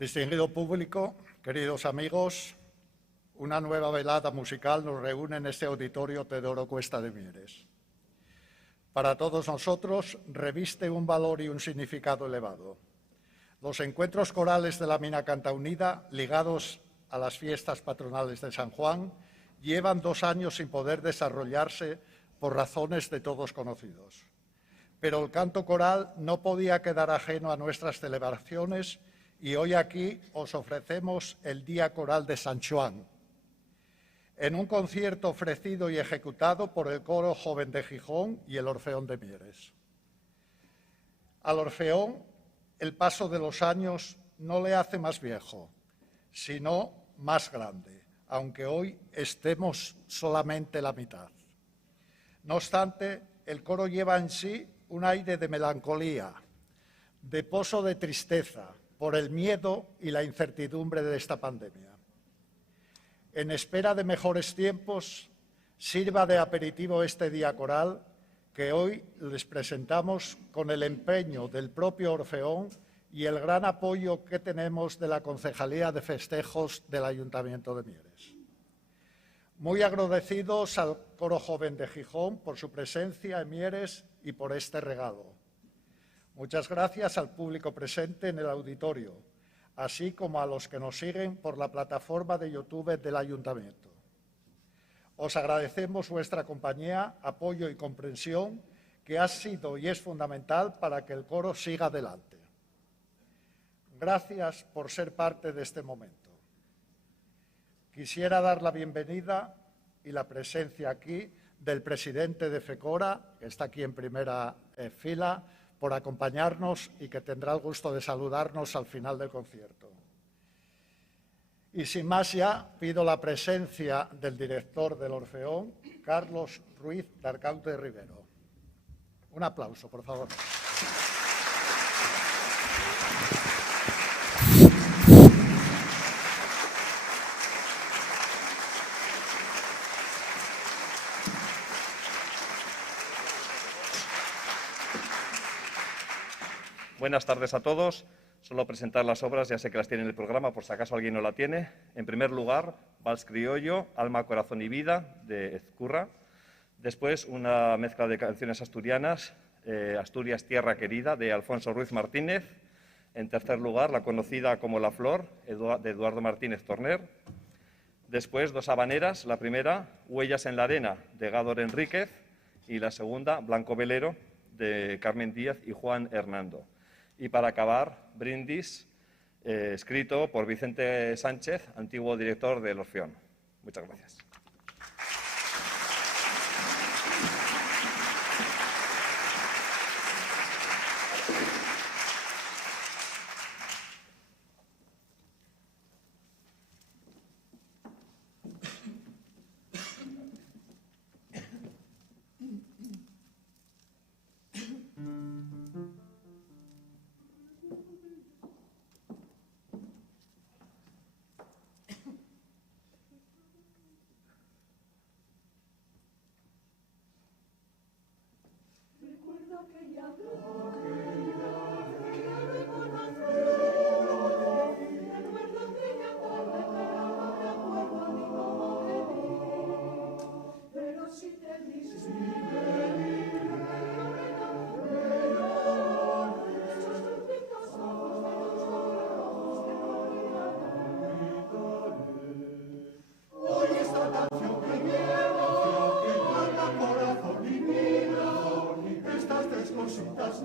Distinguido público, queridos amigos, una nueva velada musical nos reúne en este auditorio Teodoro Cuesta de Mieres. Para todos nosotros reviste un valor y un significado elevado. Los encuentros corales de la Mina Canta Unida, ligados a las fiestas patronales de San Juan, llevan 2 años sin poder desarrollarse por razones de todos conocidos. Pero el canto coral no podía quedar ajeno a nuestras celebraciones y hoy aquí os ofrecemos el Día Coral de San Xoán, en un concierto ofrecido y ejecutado por el Coro Joven de Gijón y el Orfeón de Mieres. Al Orfeón, el paso de los años no le hace más viejo, sino más grande, aunque hoy estemos solamente la mitad. No obstante, el coro lleva en sí un aire de melancolía, de pozo de tristeza, por el miedo y la incertidumbre de esta pandemia. En espera de mejores tiempos, sirva de aperitivo este día coral que hoy les presentamos con el empeño del propio Orfeón y el gran apoyo que tenemos de la Concejalía de Festejos del Ayuntamiento de Mieres. Muy agradecidos al Coro Joven de Gijón por su presencia en Mieres y por este regalo. Muchas gracias al público presente en el auditorio, así como a los que nos siguen por la plataforma de YouTube del Ayuntamiento. Os agradecemos vuestra compañía, apoyo y comprensión, que ha sido y es fundamental para que el coro siga adelante. Gracias por ser parte de este momento. Quisiera dar la bienvenida y la presencia aquí del presidente de FECORA, que está aquí en primera fila, por acompañarnos y que tendrá el gusto de saludarnos al final del concierto. Y sin más ya, pido la presencia del director del Orfeón, Carlos Ruiz de Arcaute Rivero. Un aplauso, por favor. Buenas tardes a todos. Solo presentar las obras, ya sé que las tiene en el programa, por si acaso alguien no la tiene. En primer lugar, Vals Criollo, Alma, Corazón y Vida, de Ezcurra. Después, una mezcla de canciones asturianas, Asturias, Tierra Querida, de Alfonso Ruiz Martínez. En tercer lugar, la conocida como La Flor, de Eduardo Martínez Torner. Después, 2 habaneras. La primera, Huellas en la Arena, de Gádor Enríquez. Y la segunda, Blanco Velero, de Carmen Díaz y Juan Hernando. Y para acabar, Brindis, escrito por Vicente Sánchez, antiguo director del Orfeón. Muchas gracias. Cositas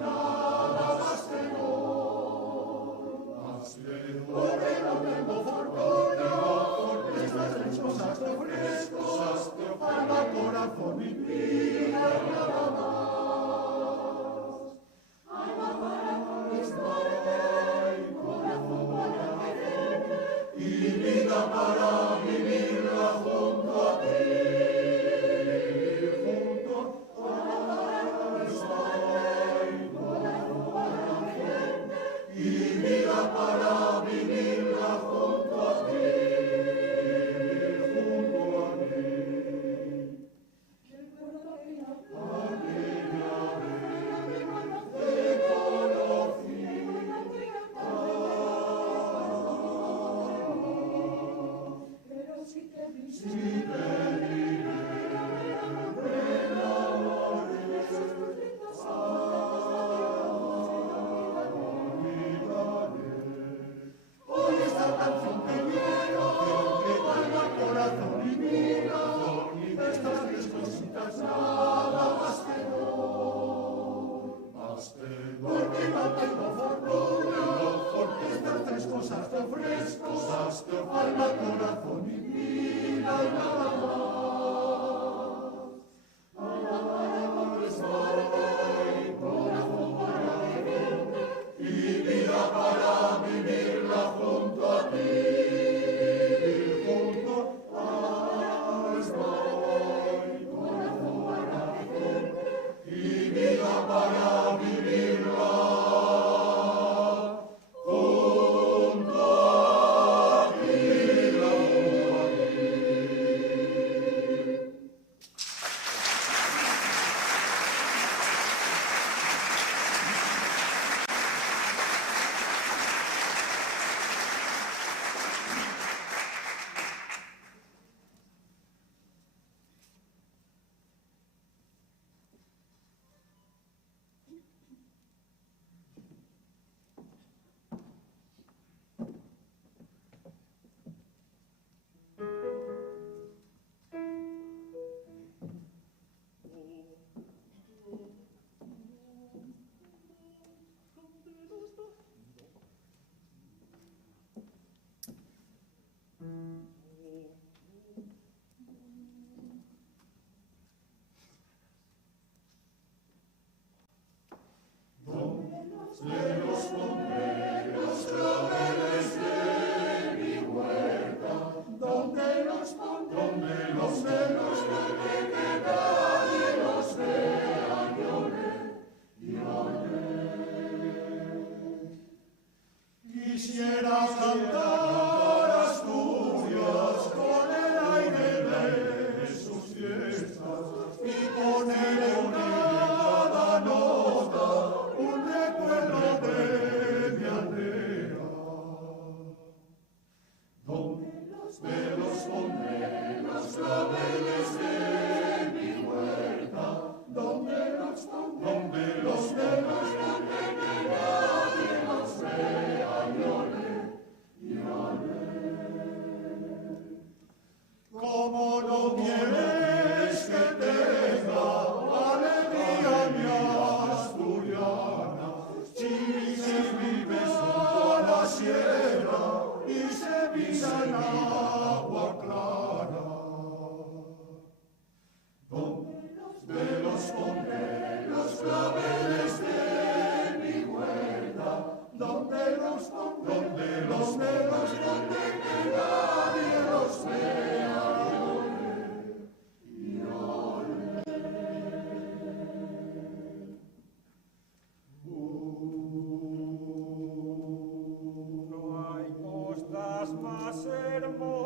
Quisiera cantar Asturias con el aire de sus fiestas y poner en cada nota un recuerdo de mi aldea. Donde los pondré los claveles de mi huerta, donde los pondré los dedos donde nadie los vea y ole. ¿Cómo no quieres que tenga alegría mi asturiana? Si vives junto a la sierra y se visa en agua clara. Donde los pondré los claveles de mi huerta, donde los dedos donde nadie los vea. No hay costas más hermosas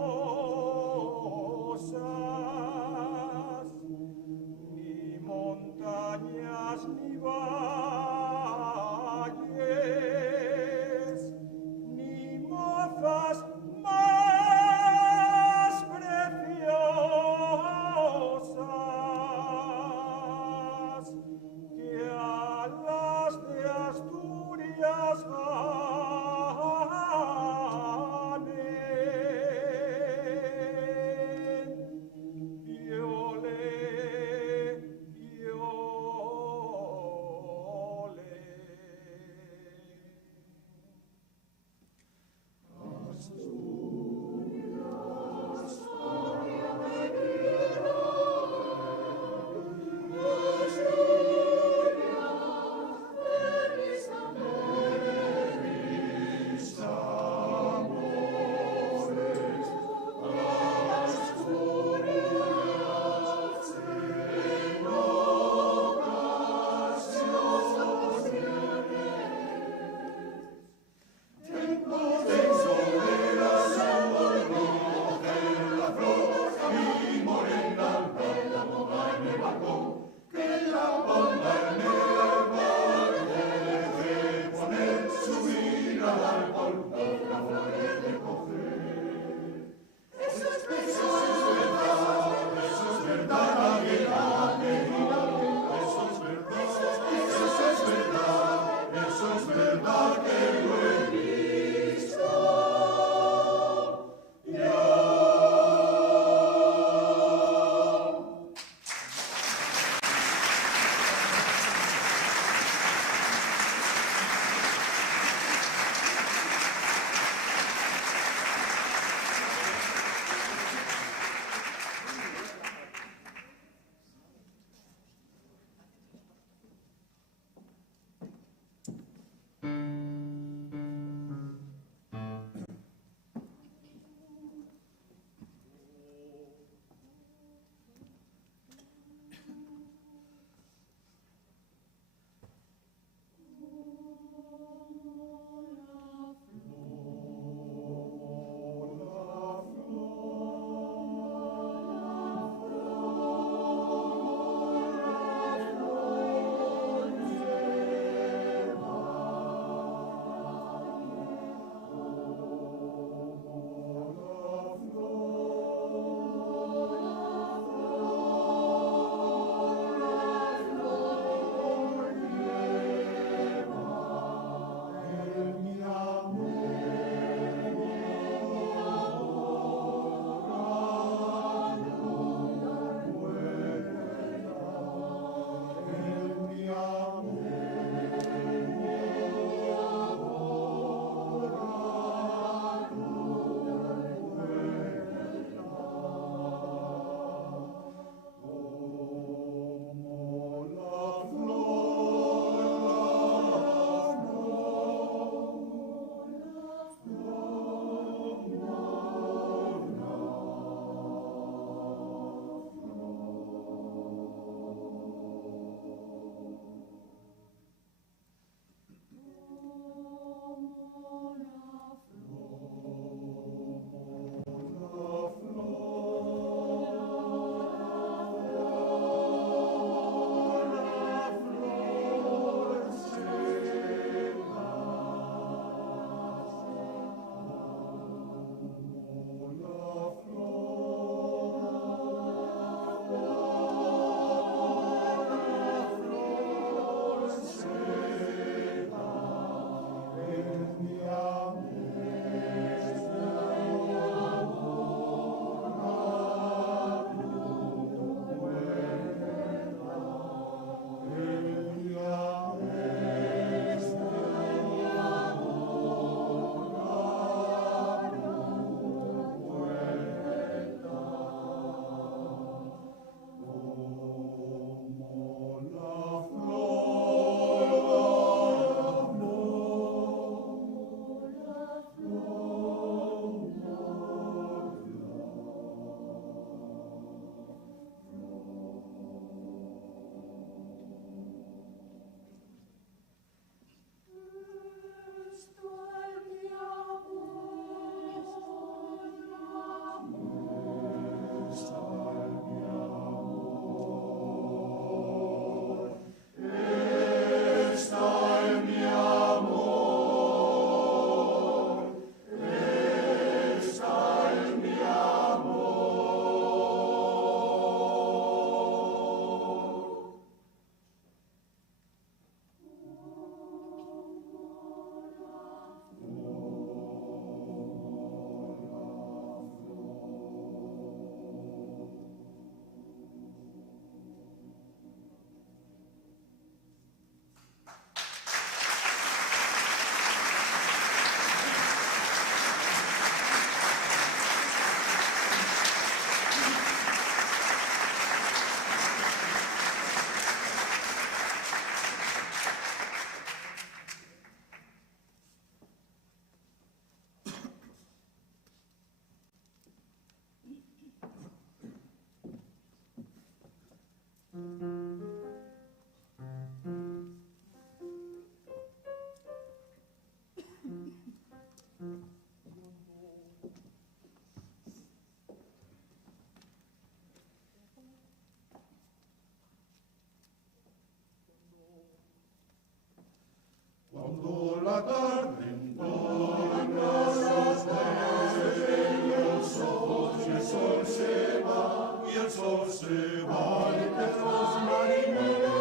la tarde entonan los bellos ojos y el sol se va, y el sol se va, y los marineros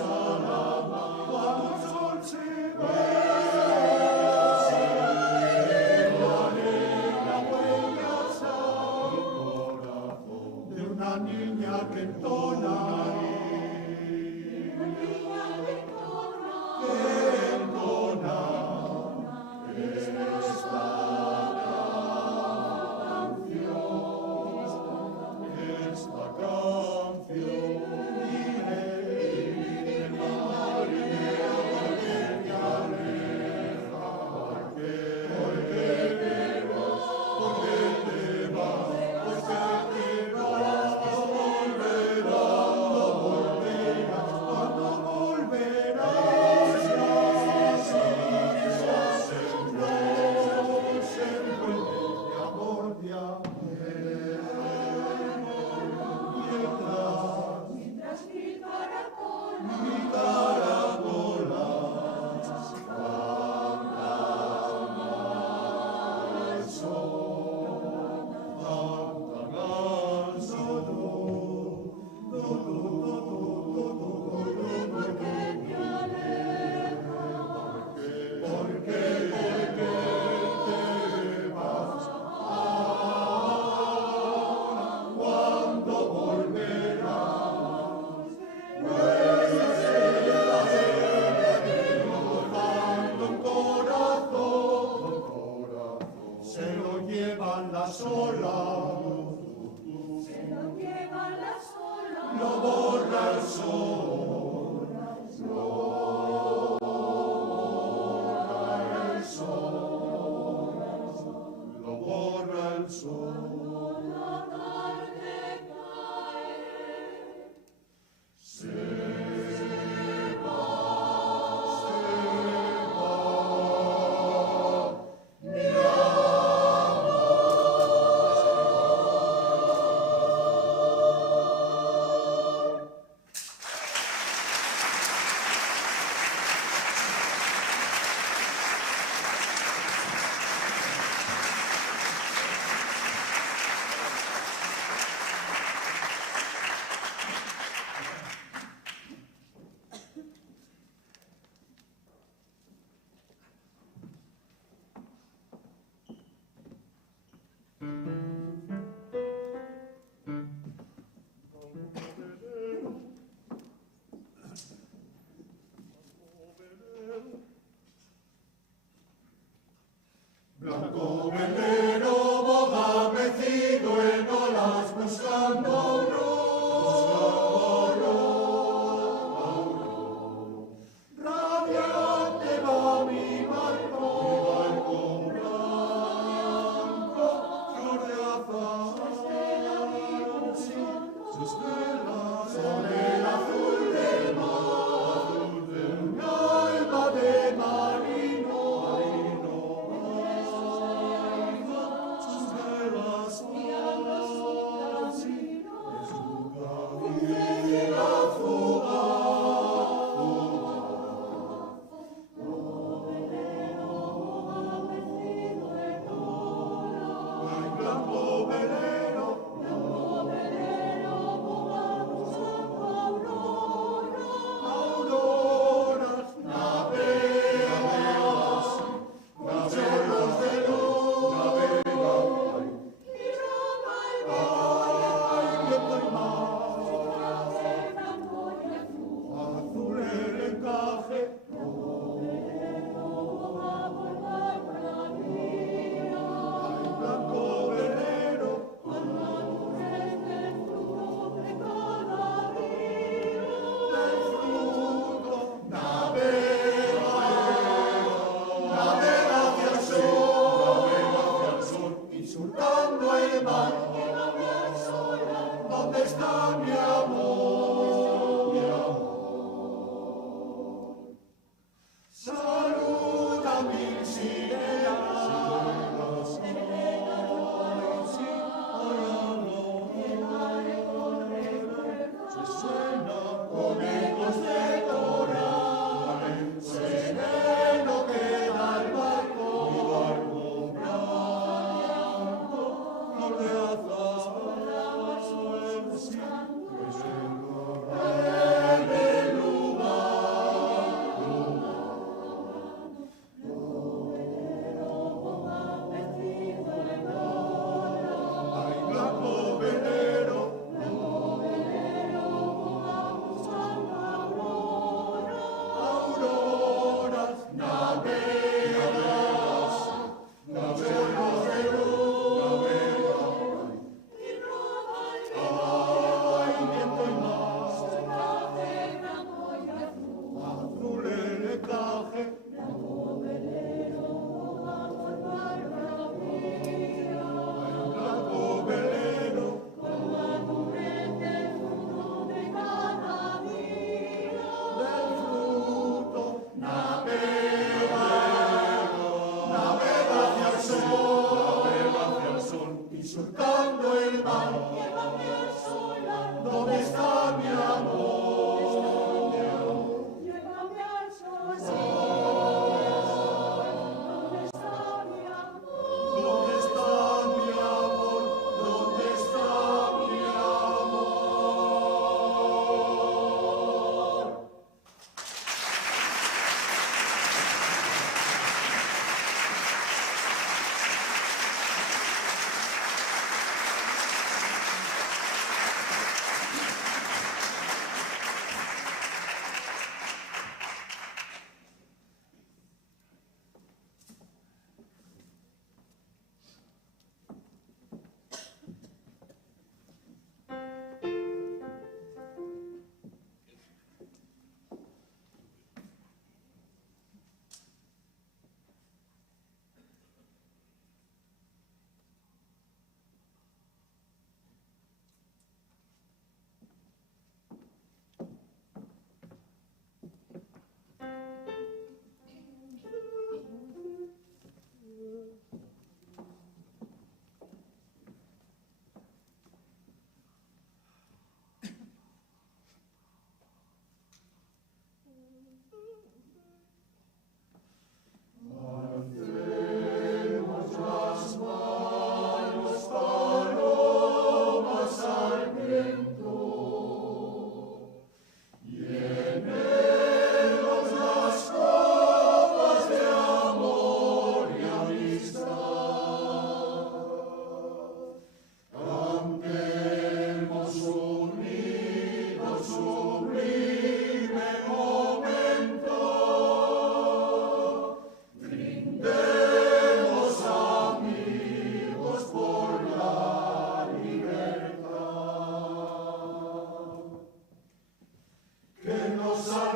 a la mar, cuando el sol se va. Una niña que entona, que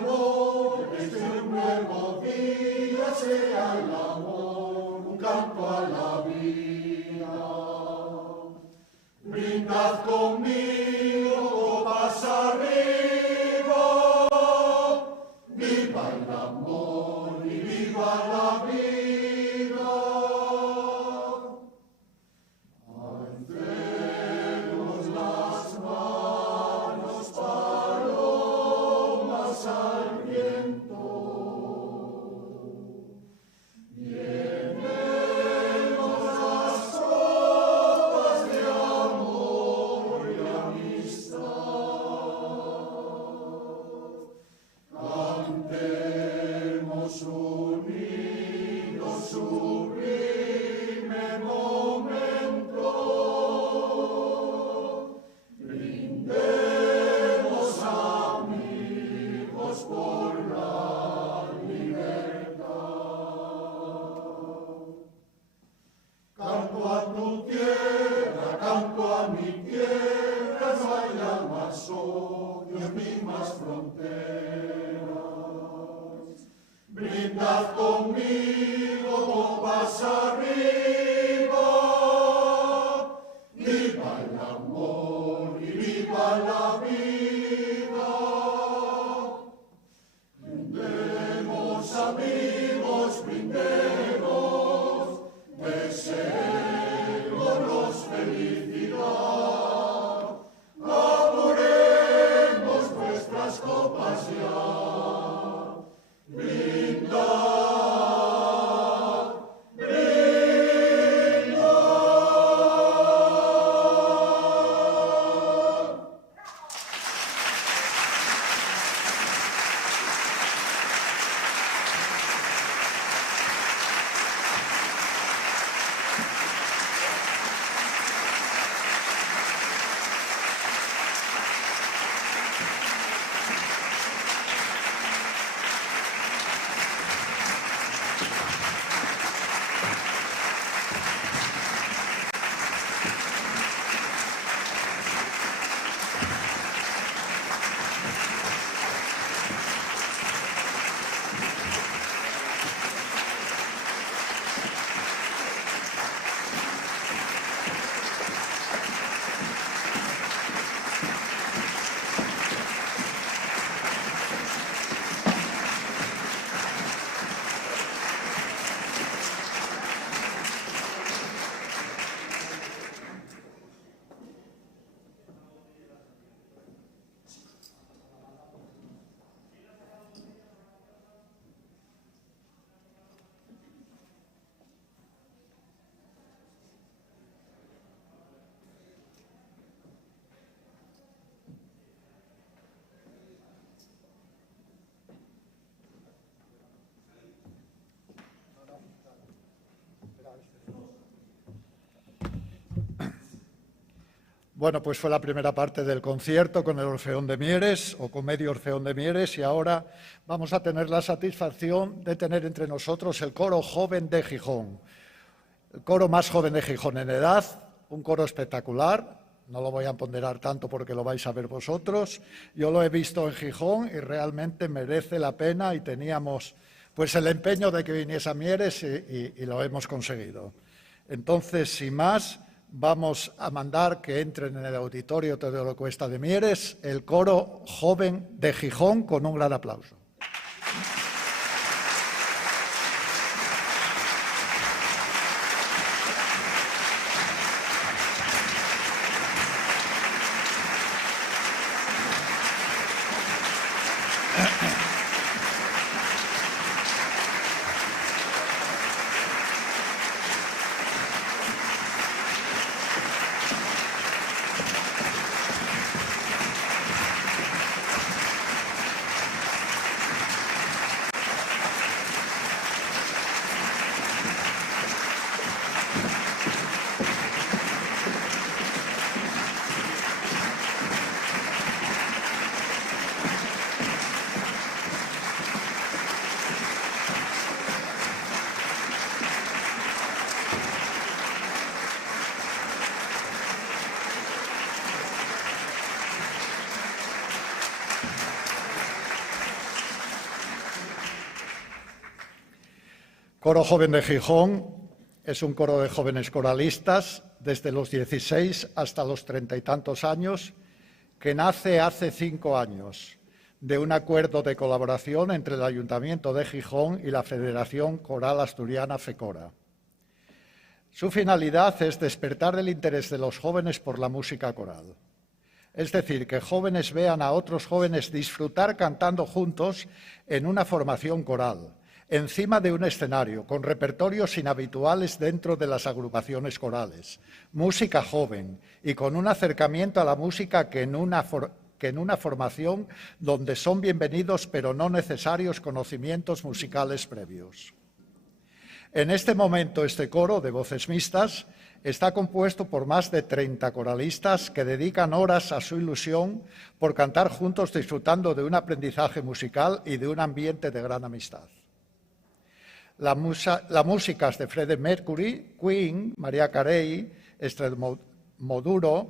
amor, este un nuevo día, sea el amor un canto a la vida. Brindad conmigo, copas arriba, viva el amor y viva la vida. Alcemos las manos, palomas al viento. Llenemos las copas de amor y amistad. Cantemos unidos sublime momento. Brindemos amigos por la libertad. Canto a tu tierra, canto a mi tierra, no haya más odios ni más fronteras. Brindad conmigo, copas arriba, viva el amor y viva la vida. Brindemos amigos, brindemos, deseémonos felicidad. Apuremos nuestras copas ya. Brindad, brindad. Bueno, pues fue la primera parte del concierto con el Orfeón de Mieres, o con medio Orfeón de Mieres, y ahora vamos a tener la satisfacción de tener entre nosotros el coro joven de Gijón. El coro más joven de Gijón en edad, un coro espectacular, no lo voy a ponderar tanto porque lo vais a ver vosotros. Yo lo he visto en Gijón y realmente merece la pena, y teníamos pues el empeño de que viniese a Mieres y lo hemos conseguido. Entonces, sin más, vamos a mandar que entren en el auditorio Teodoro Cuesta de Mieres el coro joven de Gijón con un gran aplauso. Coro Joven de Gijón es un coro de jóvenes coralistas desde los 16 hasta los 30 y tantos años, que nace hace 5 años de un acuerdo de colaboración entre el Ayuntamiento de Gijón y la Federación Coral Asturiana FECORA. Su finalidad es despertar el interés de los jóvenes por la música coral. Es decir, que jóvenes vean a otros jóvenes disfrutar cantando juntos en una formación coral, encima de un escenario, con repertorios inhabituales dentro de las agrupaciones corales, música joven y con un acercamiento a la música que en una formación donde son bienvenidos pero no necesarios conocimientos musicales previos. En este momento, este coro de voces mixtas está compuesto por más de 30 coralistas que dedican horas a su ilusión por cantar juntos disfrutando de un aprendizaje musical y de un ambiente de gran amistad. La música es de Freddie Mercury, Queen, Mariah Carey, Extremoduro,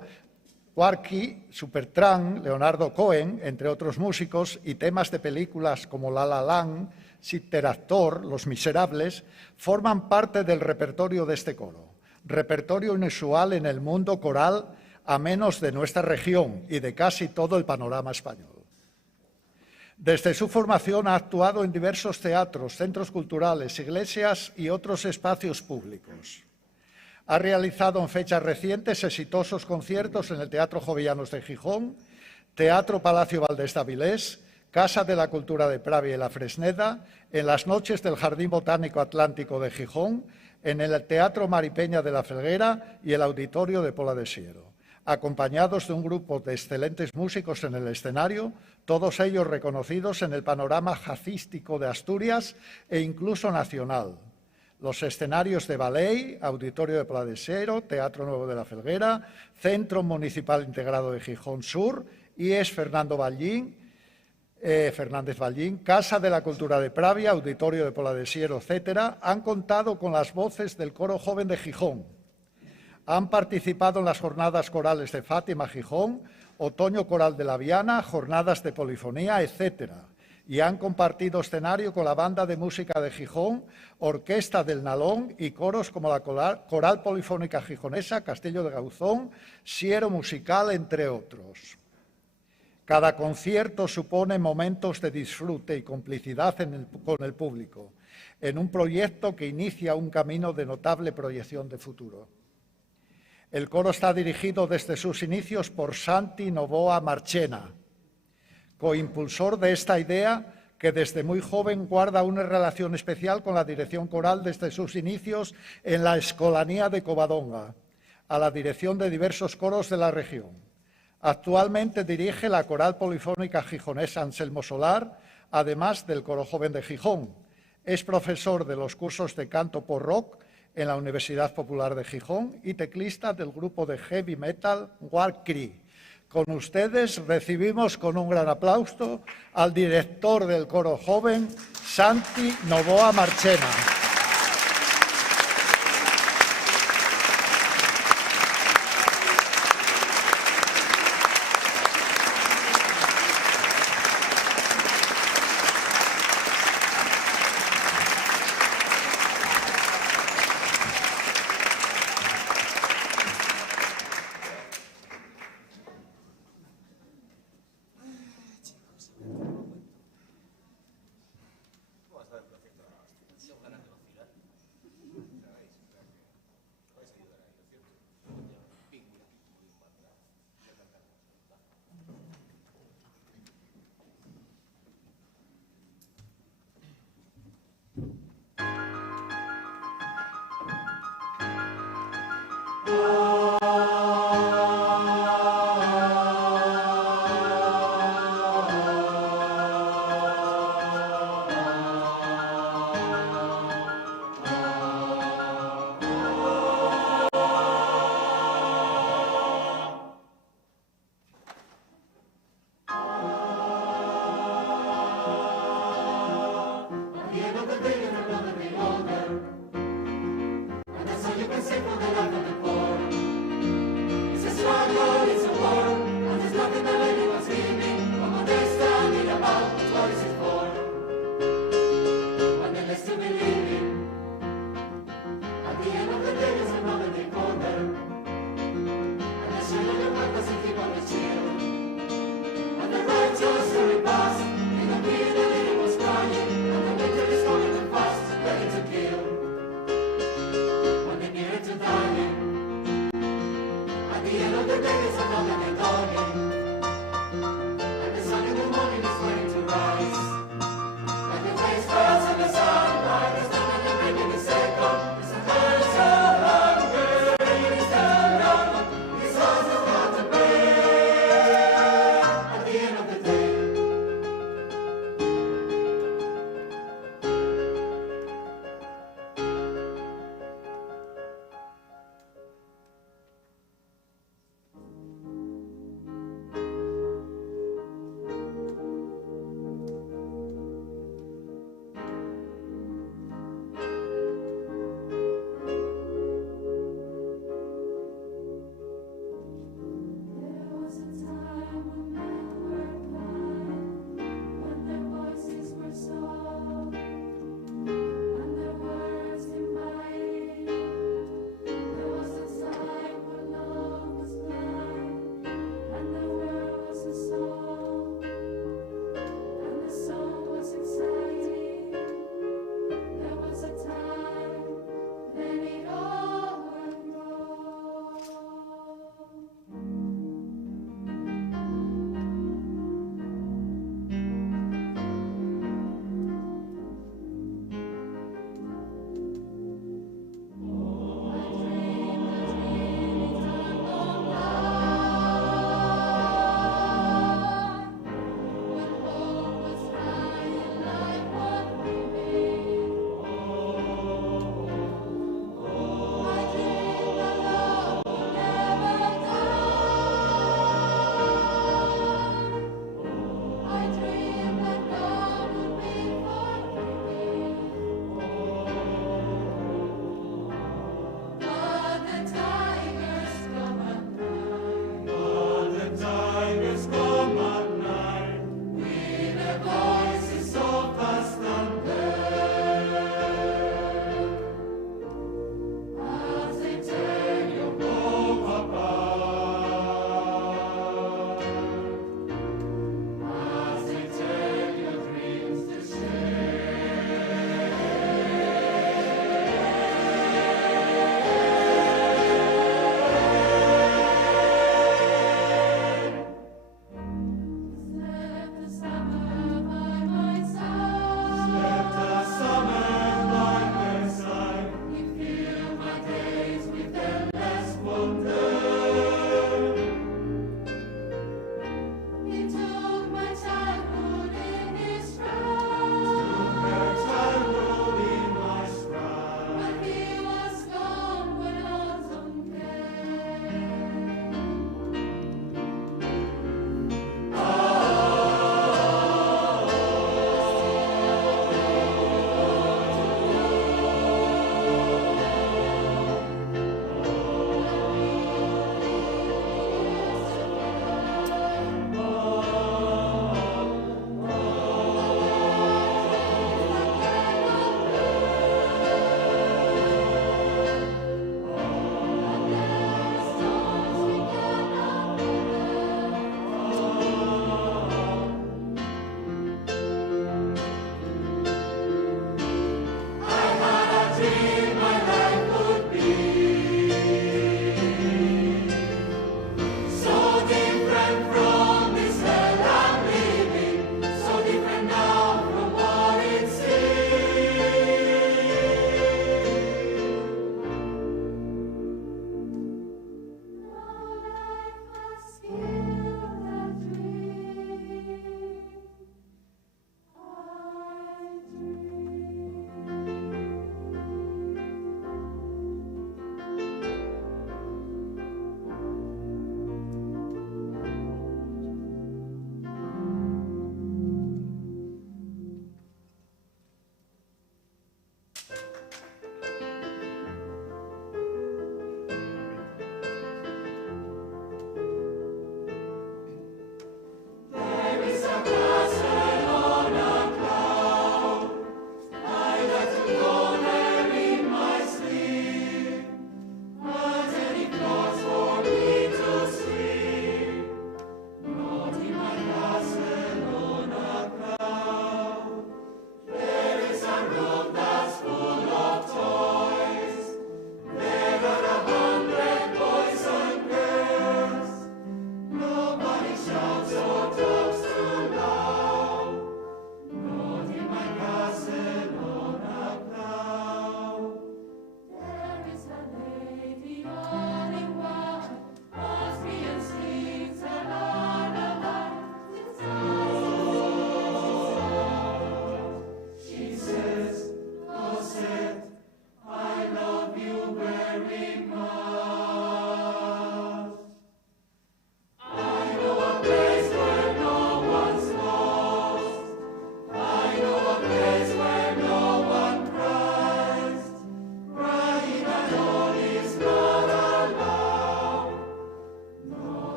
Warky, Supertramp, Leonardo Cohen, entre otros músicos, y temas de películas como La La Land, Interactor, Los Miserables, forman parte del repertorio de este coro. Repertorio inusual en el mundo coral, a menos de nuestra región y de casi todo el panorama español. Desde su formación ha actuado en diversos teatros, centros culturales, iglesias y otros espacios públicos. Ha realizado en fechas recientes exitosos conciertos en el Teatro Jovellanos de Gijón, Teatro Palacio Valdés de Avilés, Casa de la Cultura de Pravia y La Fresneda, en las noches del Jardín Botánico Atlántico de Gijón, en el Teatro Maripeña de la Felguera y el Auditorio de Pola de Siero, acompañados de un grupo de excelentes músicos en el escenario, todos ellos reconocidos en el panorama jazzístico de Asturias e incluso nacional. Los escenarios de Ballet, Auditorio de Pola de Siero, Teatro Nuevo de la Felguera, Centro Municipal Integrado de Gijón Sur, IES Fernández Ballín, Casa de la Cultura de Pravia, Auditorio de Pola de Siero, etc., han contado con las voces del Coro Joven de Gijón. Han participado en las jornadas corales de Fátima Gijón, Otoño Coral de la Viana, jornadas de polifonía, etc., y han compartido escenario con la Banda de Música de Gijón, Orquesta del Nalón y coros como la Coral Polifónica Gijonesa, Castillo de Gauzón, Siero Musical, entre otros. Cada concierto supone momentos de disfrute y complicidad con el público, en un proyecto que inicia un camino de notable proyección de futuro. El coro está dirigido desde sus inicios por Santi Novoa Marchena, coimpulsor de esta idea que desde muy joven guarda una relación especial con la dirección coral desde sus inicios en la Escolanía de Covadonga, a la dirección de diversos coros de la región. Actualmente dirige la Coral Polifónica Gijonesa Anselmo Solar, además del Coro Joven de Gijón. Es profesor de los cursos de canto por rock en la Universidad Popular de Gijón y teclista del grupo de heavy metal Warky. Con ustedes recibimos con un gran aplauso al director del Coro Joven, Santi Novoa Marchena.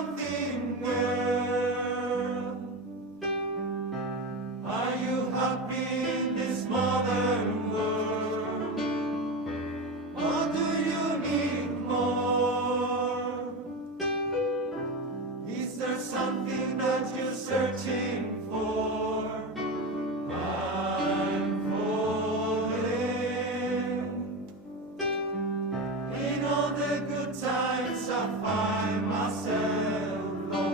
something world? Are you happy in this modern world? Or do you need more? Is there something that you're searching for? I'm falling. In all the good times I find myself lost.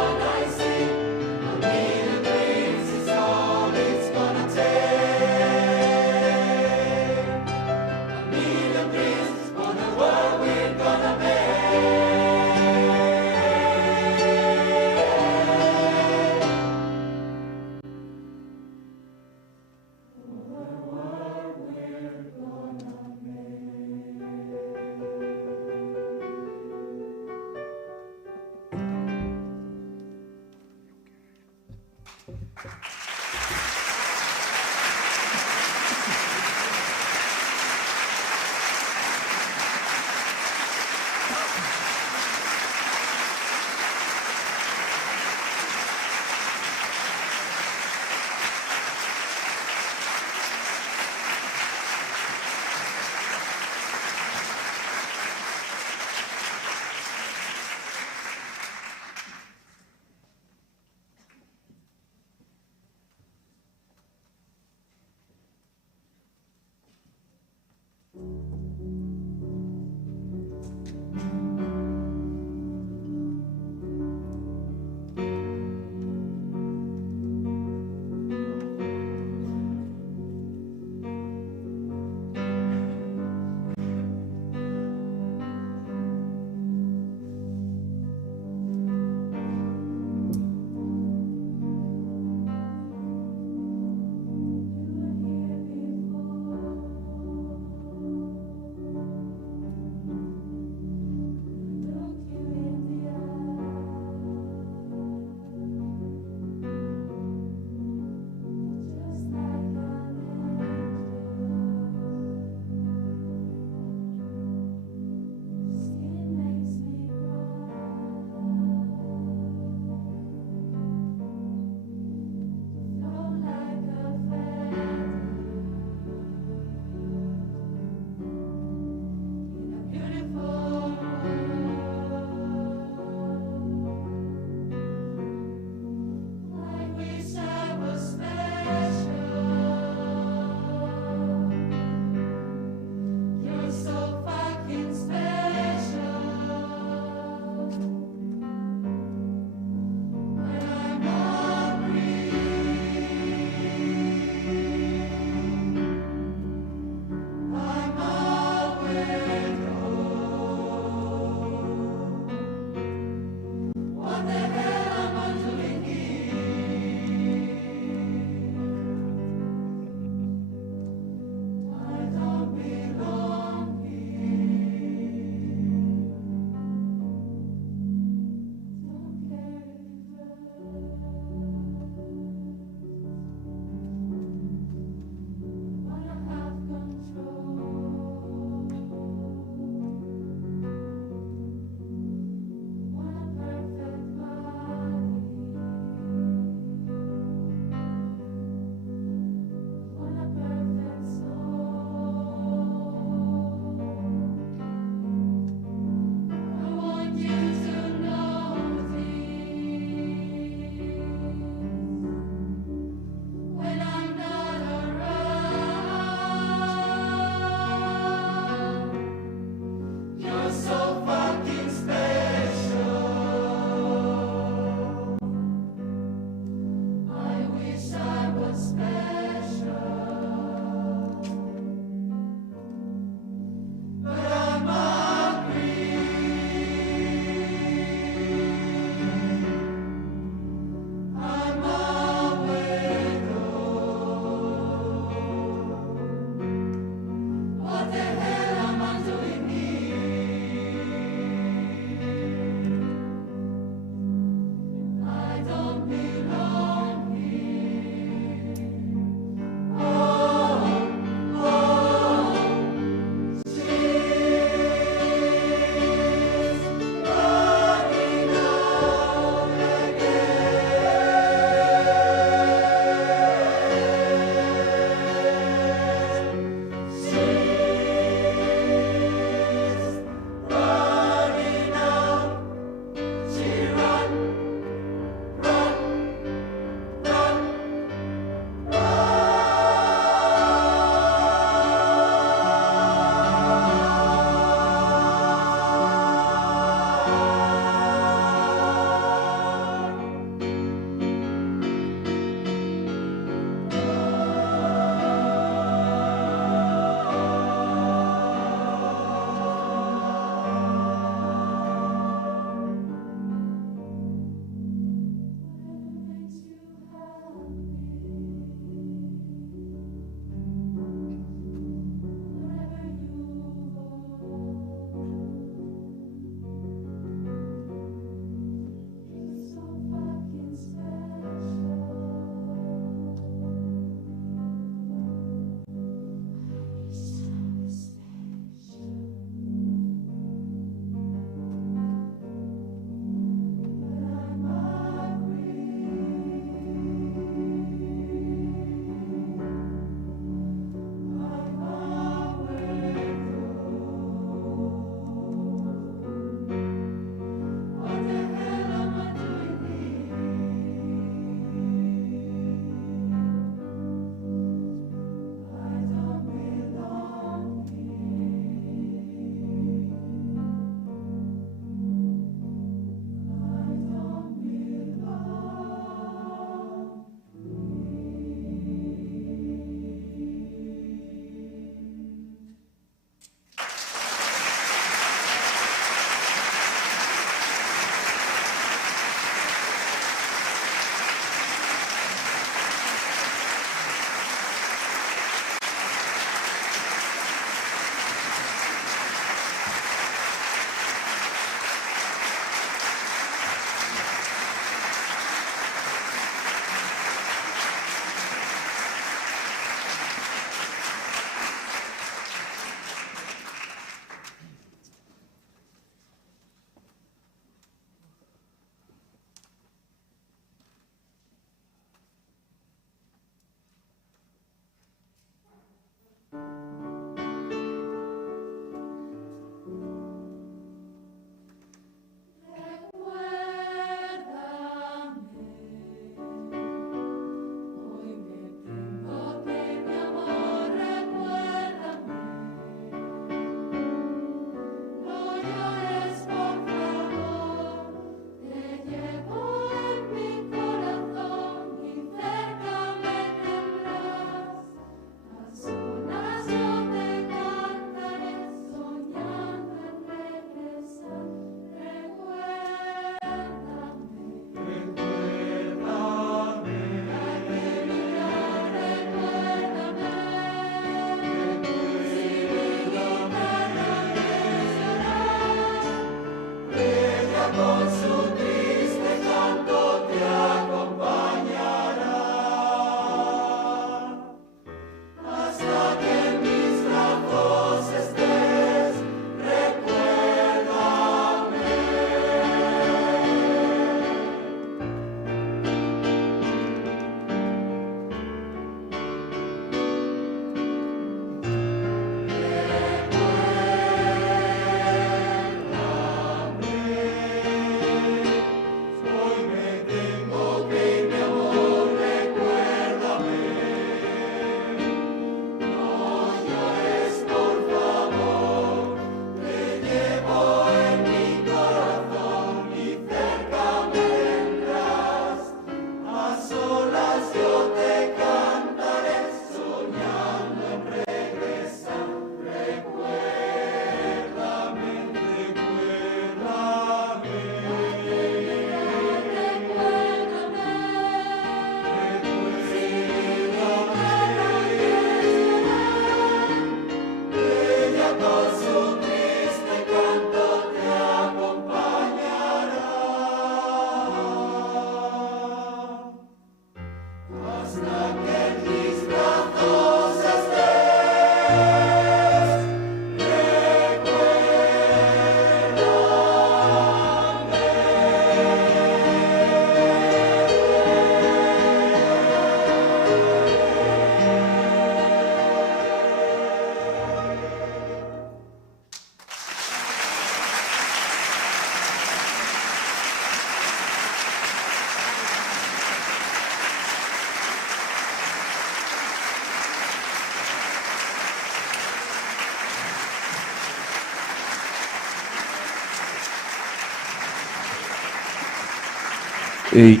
Y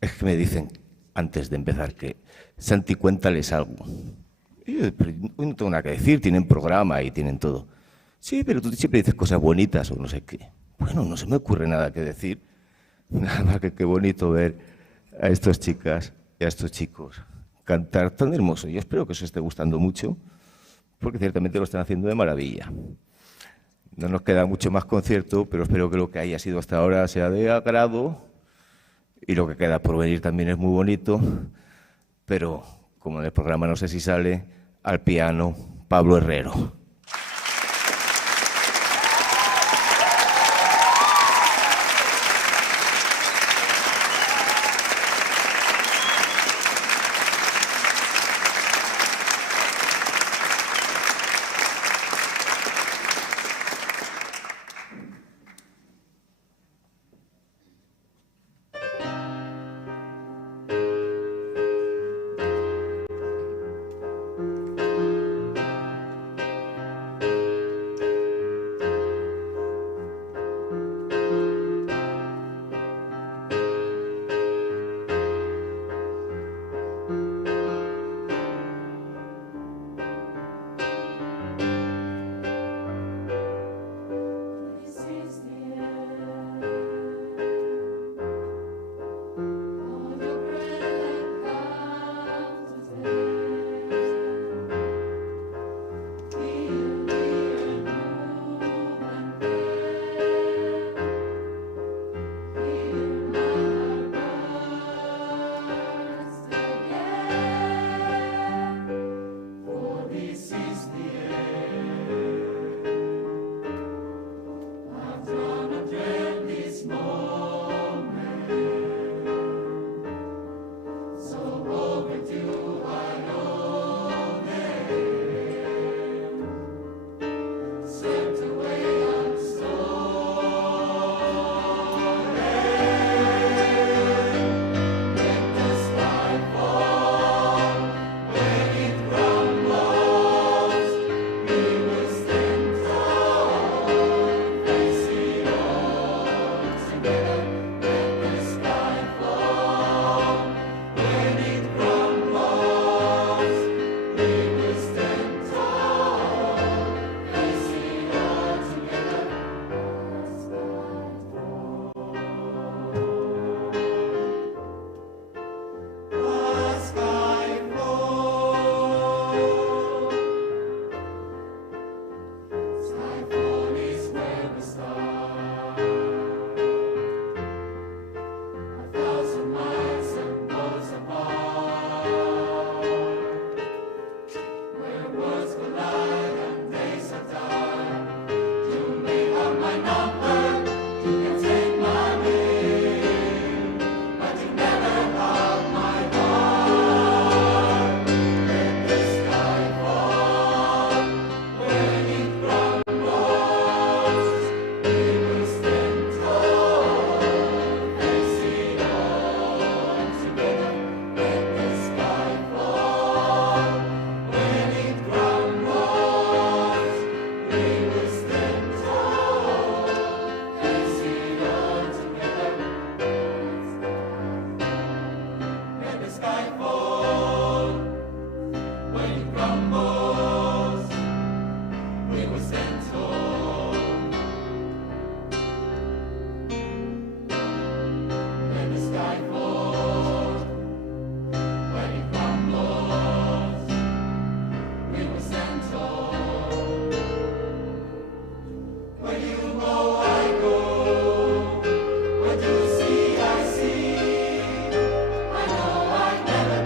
es que me dicen antes de empezar que Santi, cuéntales algo. Y yo, pero hoy no tengo nada que decir, tienen programa y tienen todo. Sí, pero tú siempre dices cosas bonitas o no sé qué. Bueno, no se me ocurre nada que decir. Nada más que qué bonito ver a estas chicas y a estos chicos cantar tan hermoso. Yo espero que os esté gustando mucho, porque ciertamente lo están haciendo de maravilla. No nos queda mucho más concierto, pero espero que lo que haya sido hasta ahora sea de agrado y lo que queda por venir también es muy bonito, pero como en el programa no sé si sale, al piano Pablo Herrero. What you see, I see. I know I never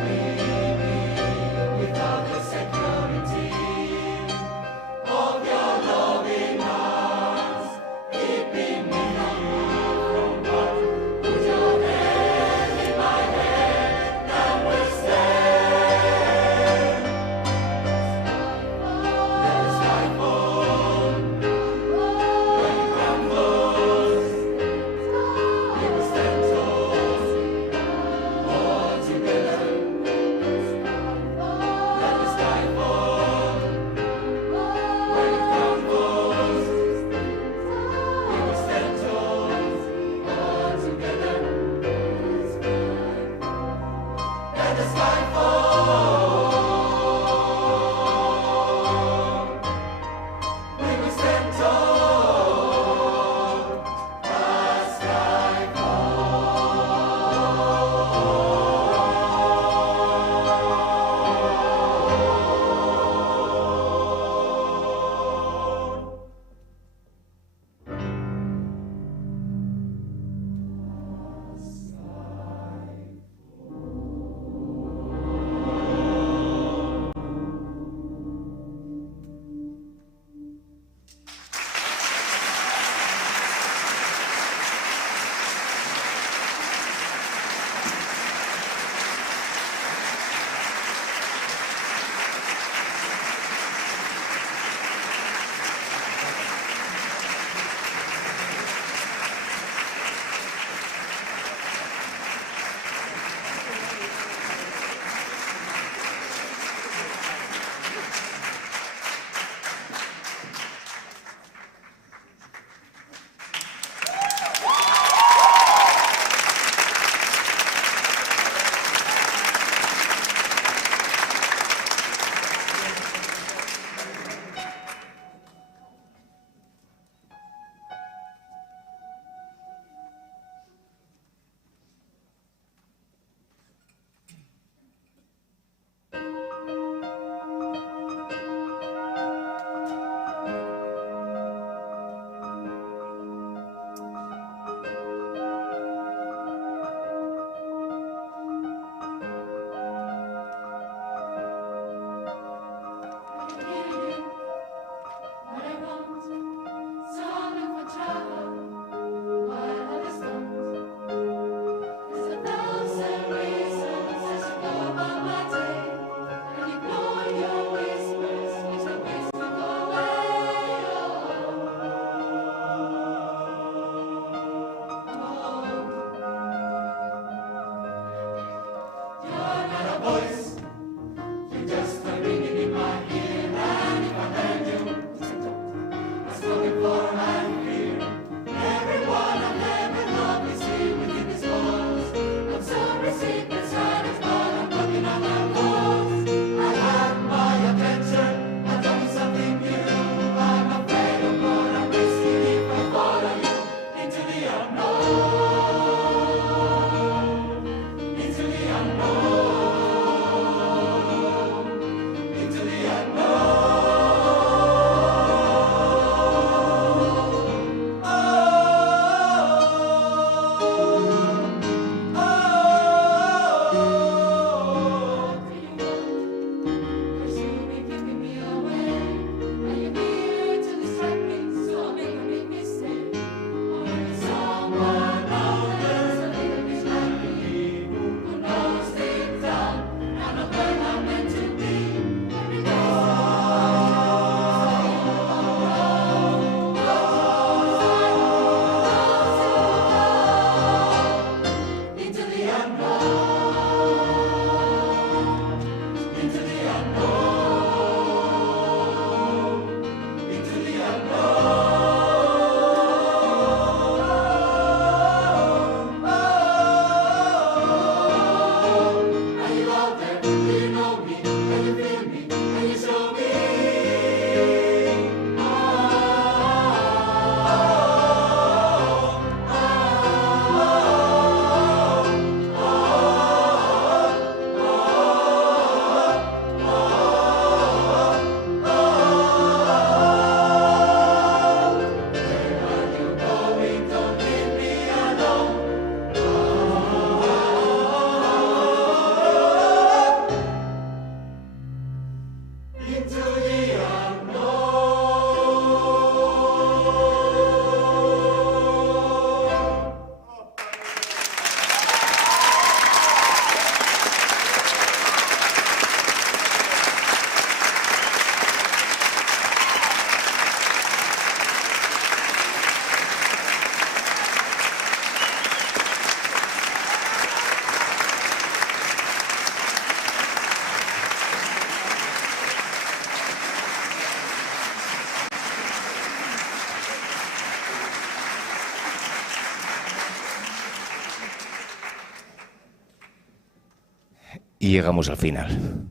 y llegamos al final.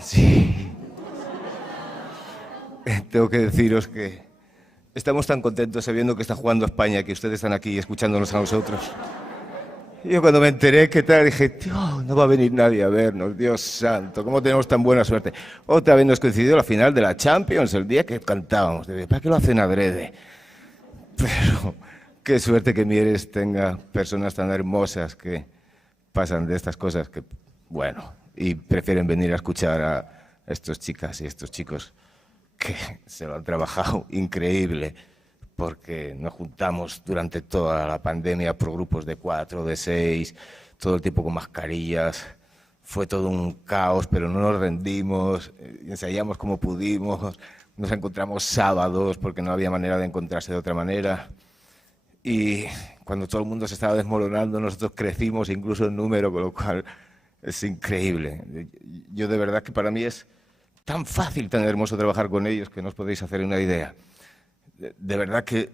Sí. Tengo que deciros que estamos tan contentos sabiendo que está jugando España, que ustedes están aquí escuchándonos a nosotros. Yo cuando me enteré que tal, dije, tío, no va a venir nadie a vernos, Dios santo, ¿cómo tenemos tan buena suerte? Otra vez nos coincidió la final de la Champions, el día que cantábamos. ¿Para qué lo hacen adrede? Pero qué suerte que Mieres tenga personas tan hermosas que pasan de estas cosas, que bueno, y prefieren venir a escuchar a estas chicas y estos chicos que se lo han trabajado increíble, porque nos juntamos durante toda la pandemia por grupos de 4, de 6, todo el tiempo con mascarillas. Fue todo un caos, pero no nos rendimos, ensayamos como pudimos, nos encontramos sábados porque no había manera de encontrarse de otra manera. Y cuando todo el mundo se estaba desmoronando, nosotros crecimos incluso en número, con lo cual es increíble. Yo de verdad que para mí es tan fácil, tan hermoso trabajar con ellos que no os podéis hacer una idea. De verdad que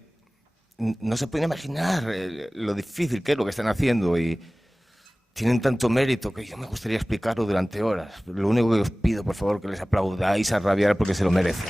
no se pueden imaginar lo difícil que es lo que están haciendo y tienen tanto mérito que yo me gustaría explicarlo durante horas. Lo único que os pido, por favor, que les aplaudáis a rabiar porque se lo merecen.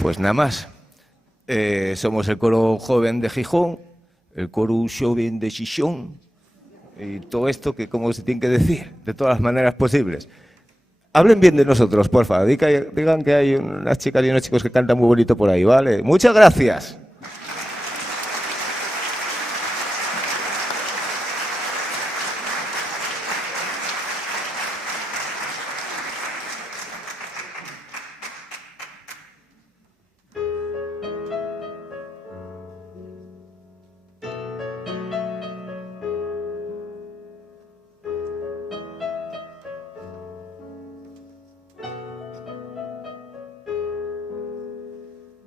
Pues nada más. Somos el coro joven de Gijón, el coro joven de Xixón y todo esto que como se tiene que decir, de todas las maneras posibles. Hablen bien de nosotros, porfa. Digan que hay unas chicas y unos chicos que cantan muy bonito por ahí, ¿vale? Muchas gracias.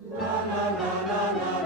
La la la la la.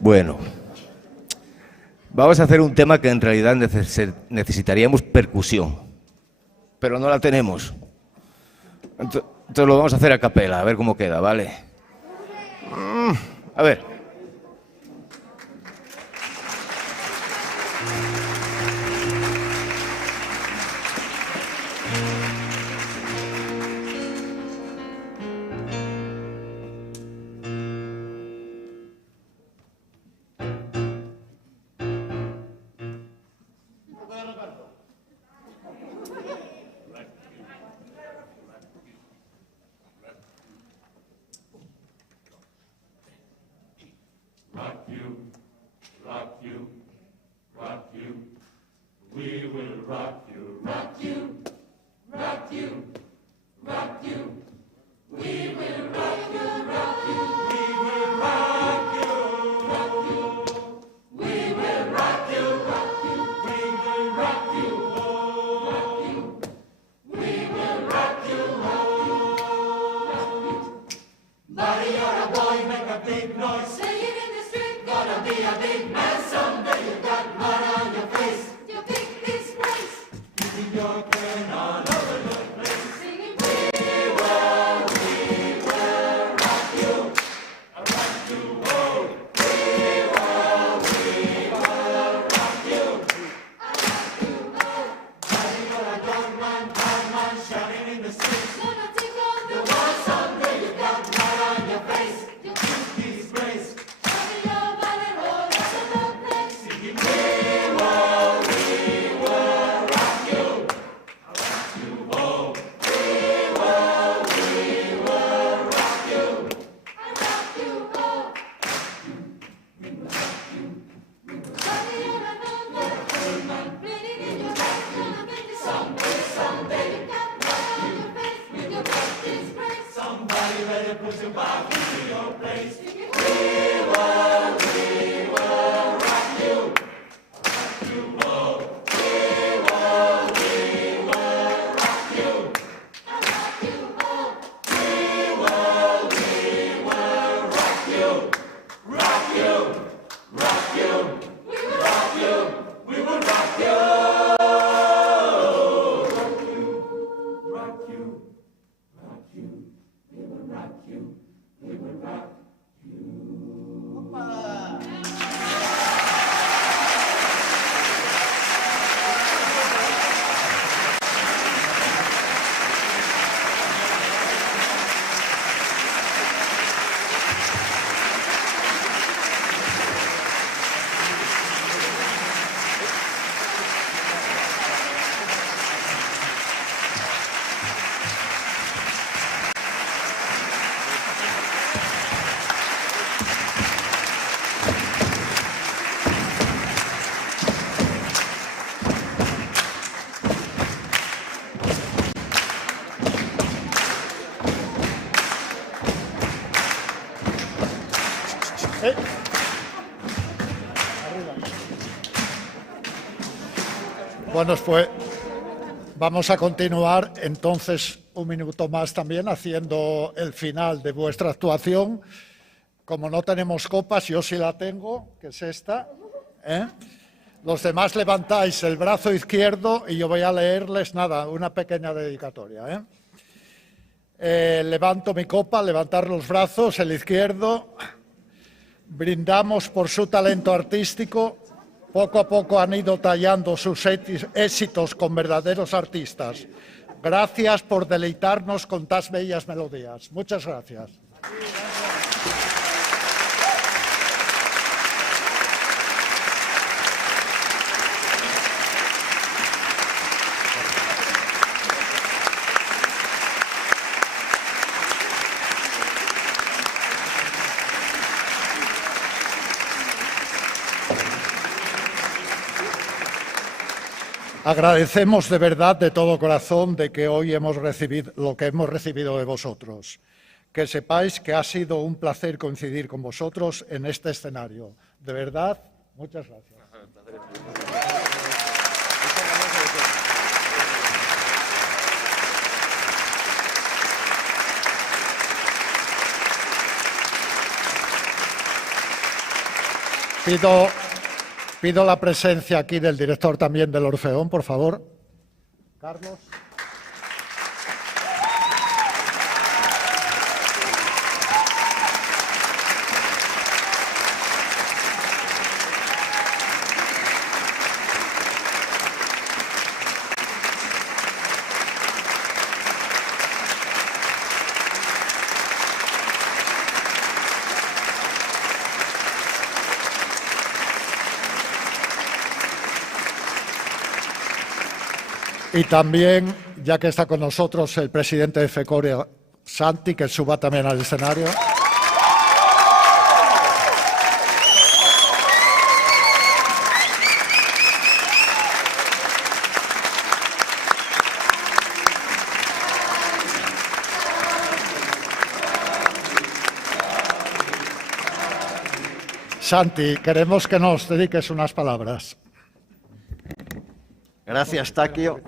Bueno, vamos a hacer un tema que en realidad necesitaríamos percusión, pero no la tenemos. Entonces lo vamos a hacer a capela, a ver cómo queda, ¿vale? A ver. Bueno, pues vamos a continuar entonces un minuto más también haciendo el final de vuestra actuación. Como no tenemos copas, yo sí la tengo, que es esta. Los demás levantáis el brazo izquierdo y yo voy a leerles, nada, una pequeña dedicatoria. Levanto mi copa, levantar los brazos, el izquierdo. Brindamos por su talento artístico. Poco a poco han ido tallando sus éxitos con verdaderos artistas. Gracias por deleitarnos con tan bellas melodías. Muchas gracias. Agradecemos de verdad, de todo corazón, de que hoy hemos recibido lo que hemos recibido de vosotros. Que sepáis que ha sido un placer coincidir con vosotros en este escenario. De verdad, muchas gracias. Pido la presencia aquí del director también del Orfeón, por favor. Carlos. Y también, ya que está con nosotros el presidente de FECORE, Santi, que suba también al escenario. Santi, queremos que nos dediques unas palabras. Gracias, Takio.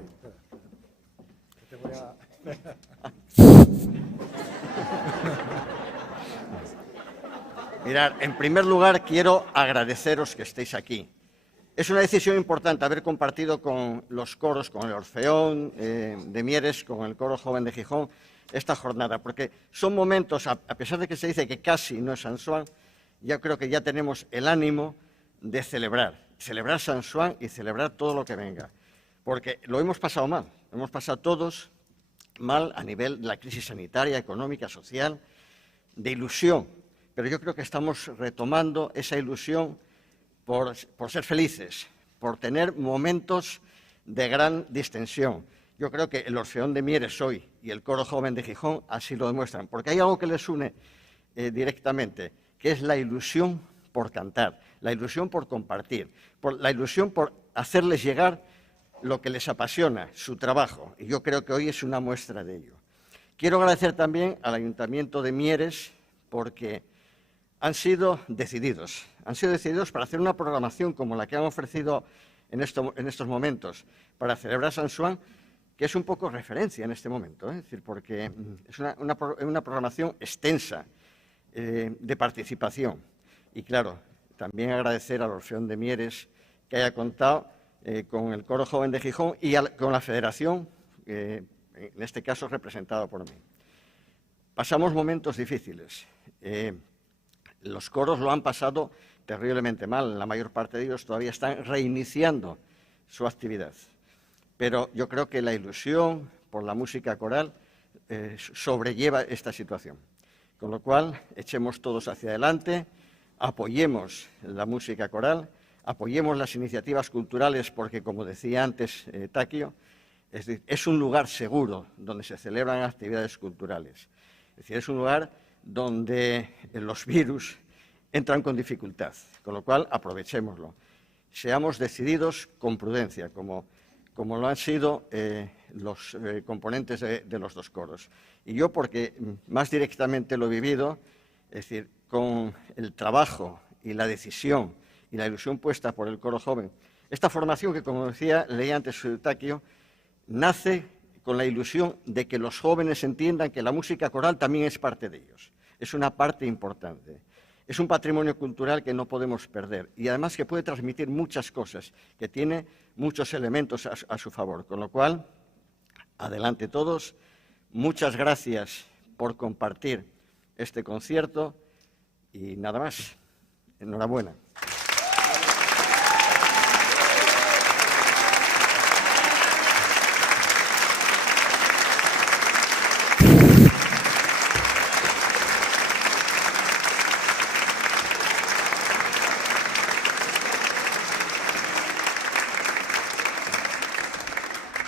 Mirad, en primer lugar quiero agradeceros que estéis aquí. Es una decisión importante haber compartido con los coros, con el Orfeón de Mieres, con el Coro Joven de Gijón, esta jornada, porque son momentos, a pesar de que se dice que casi no es San Xoán, ya creo que ya tenemos el ánimo de celebrar San Xoán y celebrar todo lo que venga, porque lo hemos pasado mal, lo hemos pasado todos mal a nivel de la crisis sanitaria, económica, social, de ilusión, pero yo creo que estamos retomando esa ilusión por ser felices, por tener momentos de gran distensión. Yo creo que el Orfeón de Mieres hoy y el Coro Joven de Gijón así lo demuestran, porque hay algo que les une directamente, que es la ilusión por cantar, la ilusión por compartir, la ilusión por hacerles llegar lo que les apasiona, su trabajo, y yo creo que hoy es una muestra de ello. Quiero agradecer también al Ayuntamiento de Mieres porque han sido decididos para hacer una programación como la que han ofrecido en estos momentos para celebrar San Xoán, que es un poco referencia en este momento, es decir, porque es una programación extensa de participación. Y claro, también agradecer al Orfeón de Mieres que haya contado con el Coro Joven de Gijón y con la Federación, en este caso representado por mí. Pasamos momentos difíciles. Los coros lo han pasado terriblemente mal. La mayor parte de ellos todavía están reiniciando su actividad. Pero yo creo que la ilusión por la música coral sobrelleva esta situación. Con lo cual, echemos todos hacia adelante, apoyemos la música coral, apoyemos las iniciativas culturales porque, como decía antes Takio, es un lugar seguro donde se celebran actividades culturales. Es decir, es un lugar donde los virus entran con dificultad, con lo cual aprovechémoslo. Seamos decididos con prudencia, como lo han sido los componentes de los dos coros. Y yo, porque más directamente lo he vivido, es decir, con el trabajo y la decisión y la ilusión puesta por el Coro Joven, esta formación que, como decía, leí antes Takio, nace con la ilusión de que los jóvenes entiendan que la música coral también es parte de ellos. Es una parte importante. Es un patrimonio cultural que no podemos perder y además que puede transmitir muchas cosas, que tiene muchos elementos a su favor. Con lo cual, adelante todos. Muchas gracias por compartir este concierto y nada más. Enhorabuena.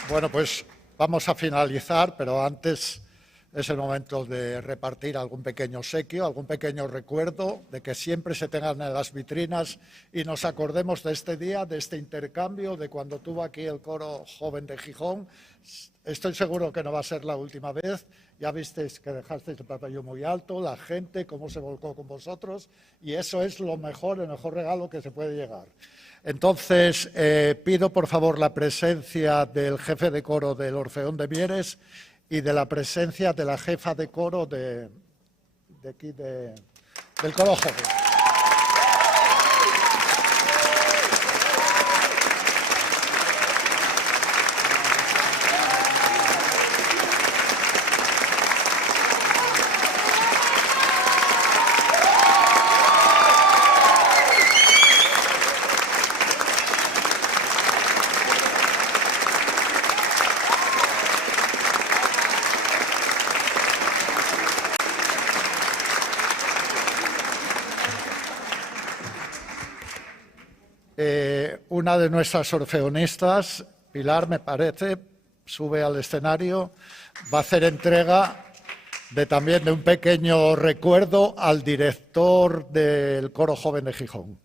Bueno, pues vamos a finalizar, pero antes es el momento de repartir algún pequeño obsequio, algún pequeño recuerdo, de que siempre se tengan en las vitrinas y nos acordemos de este día, de este intercambio, de cuando tuvo aquí el Coro Joven de Gijón. Estoy seguro que no va a ser la última vez. Ya visteis que dejasteis el pabellón muy alto, la gente, cómo se volcó con vosotros, y eso es lo mejor, el mejor regalo que se puede llegar. Entonces, pido por favor la presencia del jefe de coro del Orfeón de Mieres y de la presencia de la jefa de coro del Coro Joven. una de nuestras orfeonistas, Pilar, me parece, sube al escenario, va a hacer entrega también de un pequeño recuerdo al director del Coro Joven de Gijón.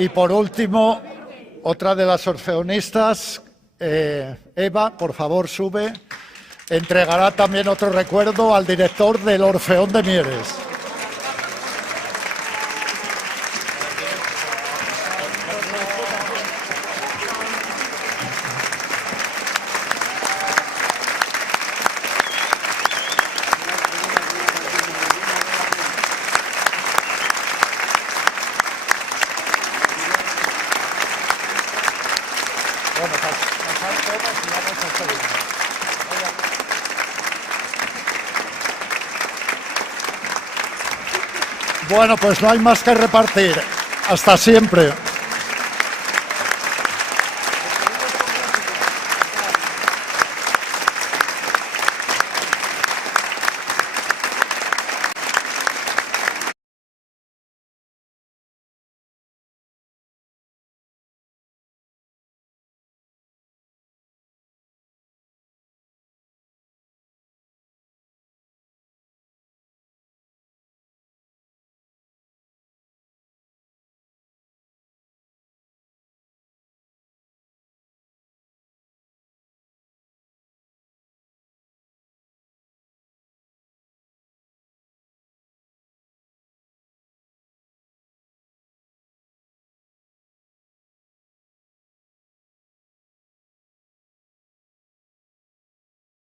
Y por último, otra de las orfeonistas, Eva, por favor, sube, entregará también otro recuerdo al director del Orfeón de Mieres. Bueno, pasar todas y vamos a seguir. Bueno, pues no hay más que repartir. Hasta siempre.